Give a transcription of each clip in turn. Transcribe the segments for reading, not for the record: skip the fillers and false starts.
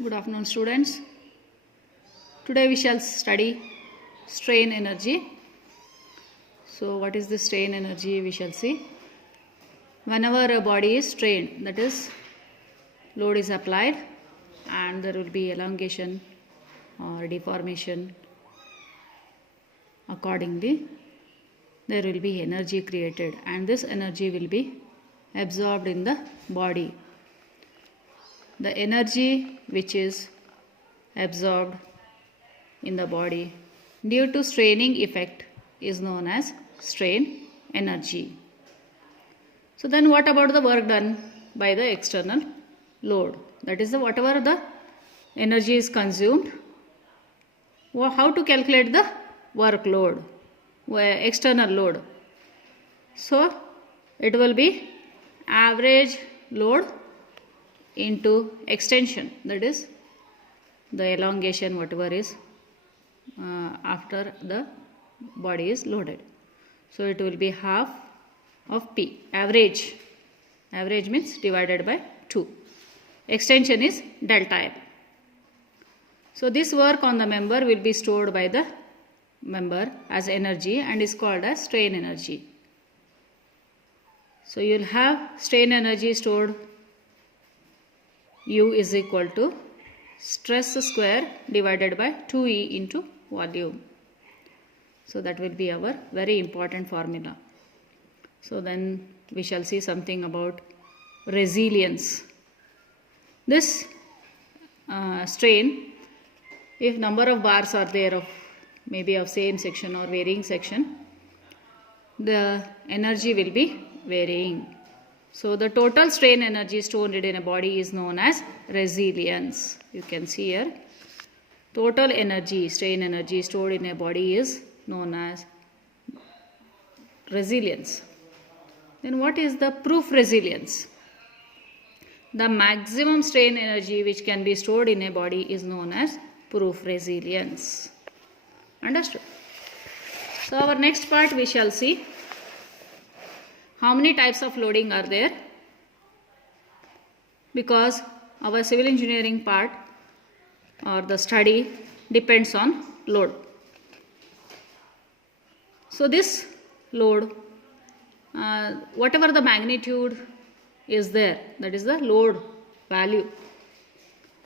Good afternoon, students. Today we shall study strain energy. So what is the strain energy? We shall see. Whenever a body is strained, that is, load is applied and there will be elongation or deformation. Accordingly, there will be energy created and this energy will be absorbed in the body. The energy which is absorbed in the body due to straining effect is known as strain energy. So then what about the work done by the external load? That is, whatever the energy is consumed. How to calculate the workload, external load? So it will be average load into extension, that is the elongation whatever is after the body is loaded. So it will be half of P. Average means divided by 2. Extension is delta L. So this work on the member will be stored by the member as energy and is called as strain energy. So you will have strain energy stored. U is equal to stress square divided by 2E into volume. So that will be our very important formula. So then we shall see something about resilience. This strain, if number of bars are there of maybe of same section or varying section, the energy will be varying. So the total strain energy stored in a body is known as resilience. You can see here, total energy, strain energy stored in a body is known as resilience. Then what is the proof resilience? The maximum strain energy which can be stored in a body is known as proof resilience. Understood? So our next part we shall see how many types of loading are there, because our civil engineering part or the study depends on load. So this load, whatever the magnitude is there, that is the load value,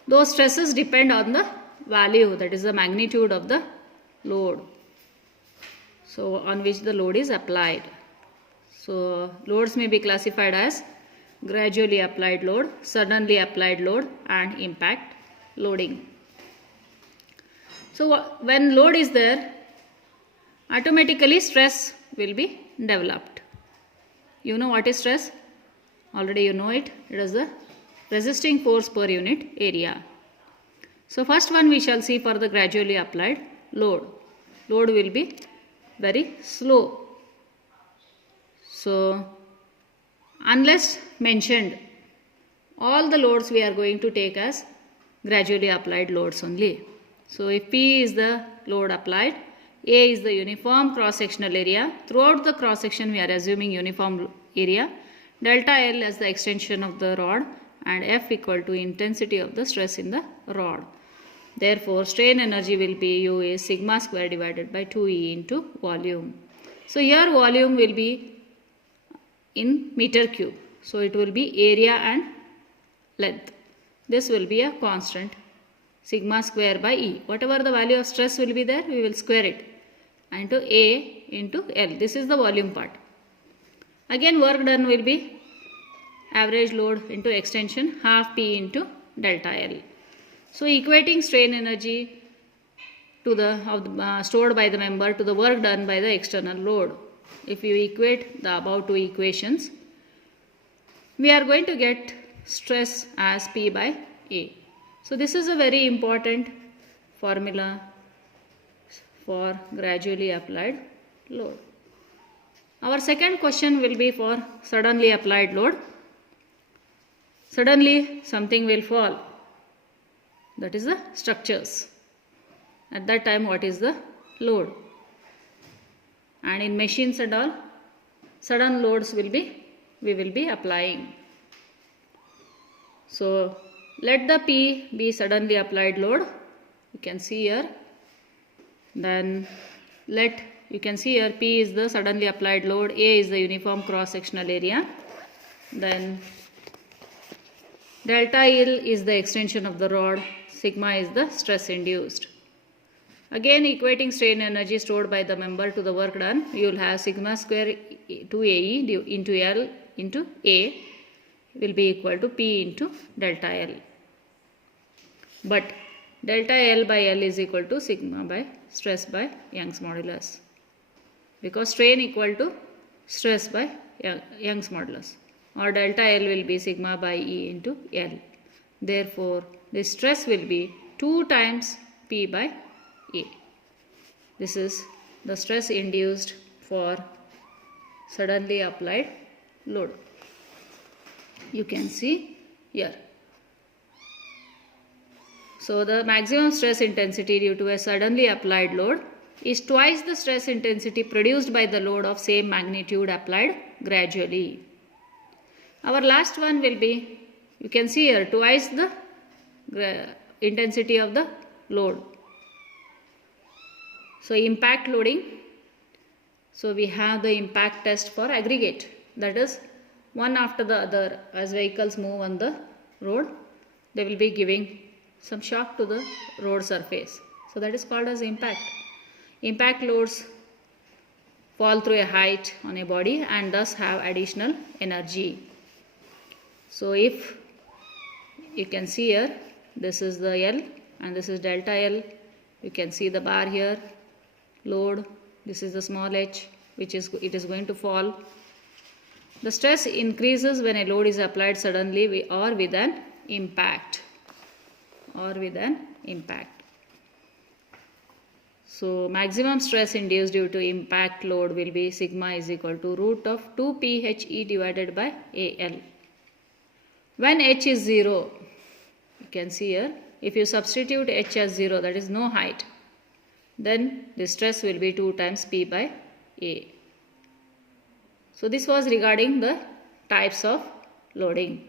those stresses depend on the value, that is the magnitude of the load, so on which the load is applied. So loads may be classified as gradually applied load, suddenly applied load and impact loading. So when load is there, automatically stress will be developed. You know what is stress? Already you know it. It is the resisting force per unit area. So first one we shall see for the gradually applied load. Load will be very slow. So unless mentioned, all the loads we are going to take as gradually applied loads only. So if P is the load applied, A is the uniform cross-sectional area. Throughout the cross-section we are assuming uniform area. Delta L as the extension of the rod and F equal to intensity of the stress in the rod. Therefore strain energy will be U is sigma square divided by 2E into volume. So here volume will be in meter cube. So it will be area and length. This will be a constant, sigma square by E. Whatever the value of stress will be there, we will square it into A into L. This is the volume part. Again work done will be average load into extension, half P into delta L. So equating strain energy to the stored by the member to the work done by the external load. If you equate the above two equations, we are going to get stress as P by A. So this is a very important formula for gradually applied load. Our second question will be for suddenly applied load. Suddenly something will fall. That is the structures. At that time what is the load? And in machines and all, sudden loads we will be applying. So let the P be suddenly applied load. You can see here. Then you can see here P is the suddenly applied load, A is the uniform cross sectional area. Then delta L is the extension of the rod, sigma is the stress induced. Again, equating strain energy stored by the member to the work done, you will have sigma square to AE into L into A will be equal to P into delta L. But delta L by L is equal to sigma by stress by Young's modulus, because strain equal to stress by Young's modulus, or delta L will be sigma by E into L. Therefore, the stress will be 2 times P by A. This is the stress induced for suddenly applied load. You can see here. So the maximum stress intensity due to a suddenly applied load is twice the stress intensity produced by the load of same magnitude applied gradually. Our last one will be, you can see here, twice the intensity of the load. So impact loading. So we have the impact test for aggregate, that is one after the other. As vehicles move on the road, they will be giving some shock to the road surface. So that is called as impact. Impact loads fall through a height on a body and thus have additional energy. So if you can see here, this is the L and this is delta L. You can see the bar here, load, this is the small h, which is it is going to fall. The stress increases when a load is applied suddenly or with an impact. So maximum stress induced due to impact load will be sigma is equal to root of 2 PHE divided by AL. When H is 0, you can see here, if you substitute H as 0, that is no height, then the stress will be 2 times P by A. So this was regarding the types of loading.